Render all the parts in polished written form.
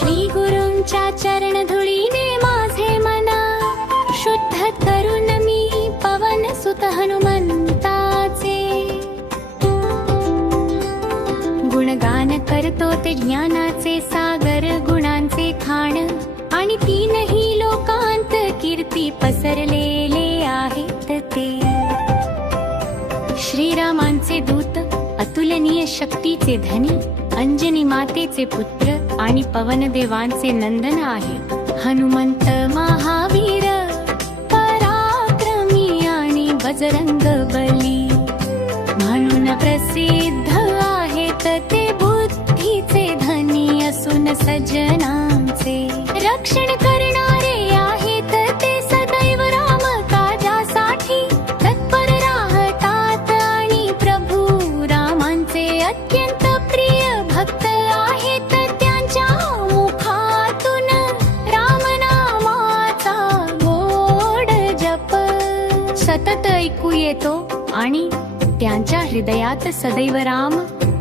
श्री गुरूंच्या चरण धुळीने माझे मना शुद्ध करून मी पवन सुत हनुमंताचे गुणगान करतो ते ज्ञानाचे सागर गुणांचे खाण आणि तीनही लोकांत कीर्ती पसरलेले आहेत ते श्रीरामांचे दूत अतुलनीय शक्तीचे धनी अंजनी मातेचे पुत्र आणि पवनदेवांचे नंदन आहे हनुमंत महावीर पराक्रमी आणि बजरंग बली म्हणून प्रसिद्ध आहेत ते बुद्धीचे धनी असून सज्जनांचे रक्षण करणारे आहेत ते सदैव राम काजासाठी तत्पर राहतात आणि प्रभू रामांचे अत्यंत प्रिय भक्त आहेत त्यांच्या मुखातून रामनामाचा गोड जप सतत ऐकू येतो आणि त्यांच्या हृदयात सदैव राम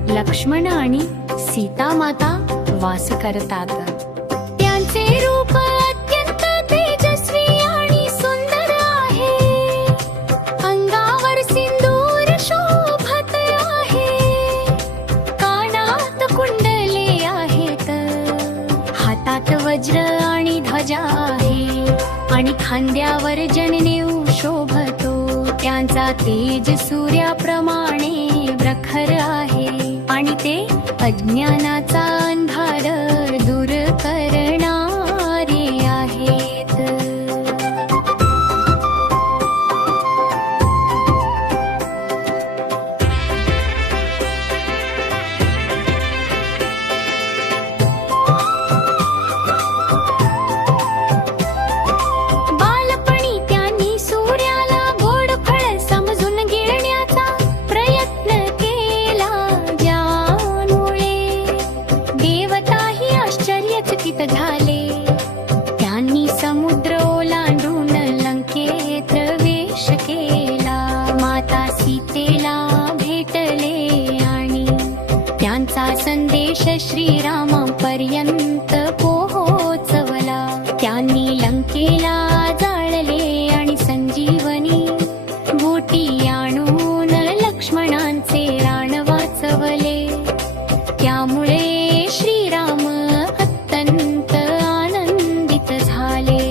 लक्ष्मण आणि सीता माता वास करतात त्यांचे रूप अत्यंत तेजस्वी आणि सुंदर आहे अंगावर सिंदूर शोभत आहे कानात कुंडले आहेत हातात वज्र आणि ध्वजा आहे आणि खांद्यावर जनेऊ शोभतो त्यांचा तेज सूर्याप्रमाणे प्रखर आहे आणि ते अज्ञानाचा अंधार दूर करणारे आहेत बालपणी त्यांनी सूर्याला गोड फळ समजून घेण्याचा प्रयत्न केला ज्यामुळे देवताही आश्चर्यचकित झाले त्यांनी समुद्र ओलांडून लंकेत प्रवेश केला माता सीतेला भेटले आणि त्यांचा संदेश श्रीरामांपर्यंत पोहोचवला त्यांनी लंकेला जाळले आणि संजीवनी बोटी आणून लक्ष्मणांचे रान वाचवले त्यामुळे श्रीराम अत्यंत आनंदित झाले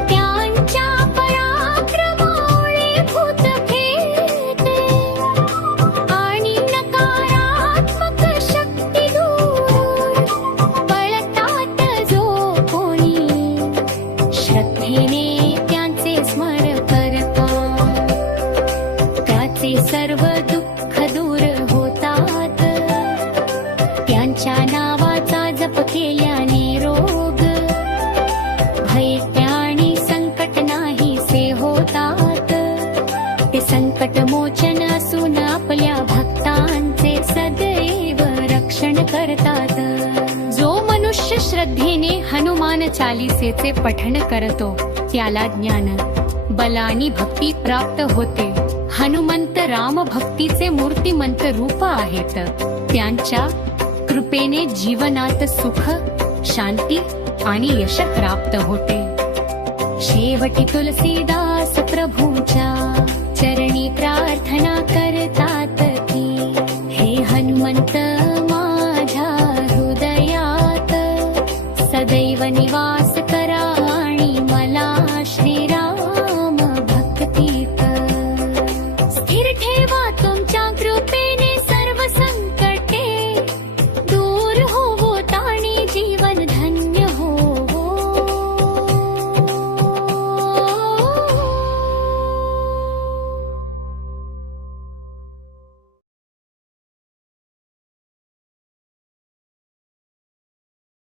त्यांच्या पराक्रमामुळे भूत भेटते आणि नकारात्मक शक्ती दूर पळतात जो कोणी श्रद्धेने त्यांचे स्मर करतो त्याचे सर्व दुःख दूर होतात त्यांच्या नावाचा जप केल्याने रोग भय आणि संकट नाहीसे होतात ते संकट मोचन असून आपल्या भक्तांचे सदैव रक्षण करतात जो मनुष्य श्रद्धेने हनुमान चालिसेचे पठण करतो त्याला ज्ञान बल आणि भक्ती प्राप्त होते हनुमंत राम भक्तीचे मूर्तिमंत रूप आहेत त्यांच्या कृपेने जीवनात सुख शांती आणि यश प्राप्त होते शेवटी तुलसीदास प्रभू